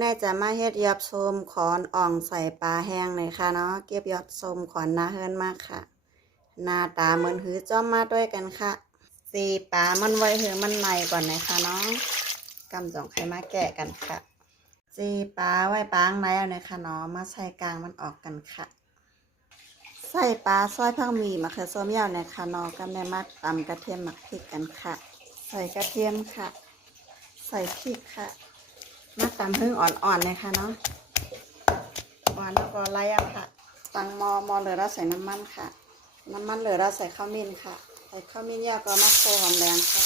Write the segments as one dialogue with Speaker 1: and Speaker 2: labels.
Speaker 1: แน่จะมาเฮ็ดยอบส้มขอนอ่องใส่ปลาแห้งเลยค่ะเนาะเก็บยอดส้มขอนหน้าเฮิรนมากค่ะ หน้าตาเหมือนหือจ้อมมาด้วยกันค่ะ สีปลามันไว้หือมันในก่อนนะคะเนาะกำจองไข่มาแกะกันค่ะ สีปลาไว้ปางในเอาเลยค่ะเนาะมาใส่กลางมันออกกันค่ะ ใส่ปลาซอยผักหมี่มะเขือส้มยาวเลยค่ะเนาะก็แม่มักตำกระเทียมหมักพริกกันค่ะ ใส่กระเทียมค่ะ ใส่พริกค่ะ มาตำพึ่งอ่อนๆเลยค่ะเนาะอ่อนแล้วก็ไล่อะค่ะ ตังมอมอเหลือเราใส่น้ำมันค่ะ น้ำมันเหลือเราใส่ข้าวมิ้นค่ะ ใส่ข้าวมิ้นยาก็มาโคหอมแดงค่ะ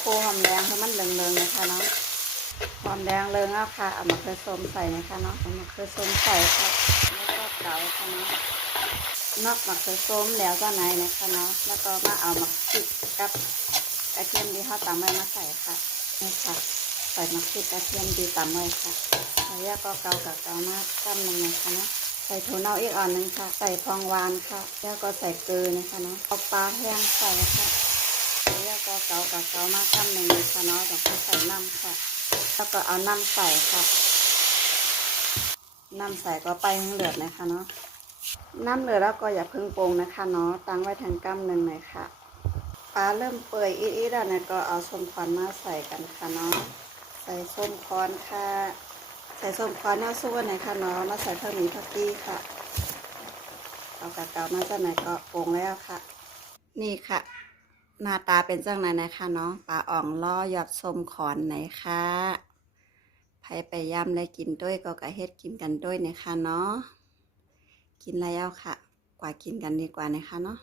Speaker 1: โคหอมแดงให้มันเหลืองๆเลยค่ะเนาะ หอมแดงเลืองเอาค่ะ เอามะเขือส้มใส่นะคะเนาะเอามะเขือส้มใส่ค่ะ แล้วก็เกาค่ะเนาะนอกมะเขือส้มแล้วก็ไหนนะคะเนาะ แล้วก็มาเอามะพริกกับกระเทียมที่เขาตำไว้มาใส่ค่ะนี่ค่ะ ใส่มะพริกกระเทียมดีตำไว้ค่ะแล้วก็เกากับเกามากตั้มลงนะคะนะใส่ถั่วเน่าอีกอ่อนหนึ่งค่ะ ใส่พองหวานค่ะ แล้วก็ใส่เกลือนะคะเนาะเอาปลาแห้งใส่ค่ะแล้วก็เกากับเกามากตั้มหนึ่งนะคะเนาะแล้วก็ใส่น้ำค่ะ แล้วก็เอาน้ำใส่ค่ะ น้ำใส่ก็ไปให้เดือดนะคะเนาะ น้ำเหลือแล้วก็อย่าพึ่งปรุงนะคะเนาะ ตั้งไว้ทางกำหนึ่งหน่อยค่ะ ปลาเริ่มเปื่อยอีดๆแล้วเนี่ยก็เอาส้มควันมาใส่กันค่ะเนาะ ใส่ส้มคอนค่ะ ใส่ส้มคอนหน้าสู้หน่อยค่ะเนาะมาใส่เพิ่มอีกพักกี้ค่ะ เอากะเกามาจากไหนก็ปรุงแล้วค่ะ นี่ค่ะ หน้าตาเป็นจังไหนนะคะเนาะปลาอ่องล่อหยอดส้มขอนไหนค่ะไผไปย่ำและกินด้วยก็กะเฮ็ดกินกันด้วยนะคะเนาะกินแล้วค่ะ กว่ากินกันดีกว่านะคะเนาะ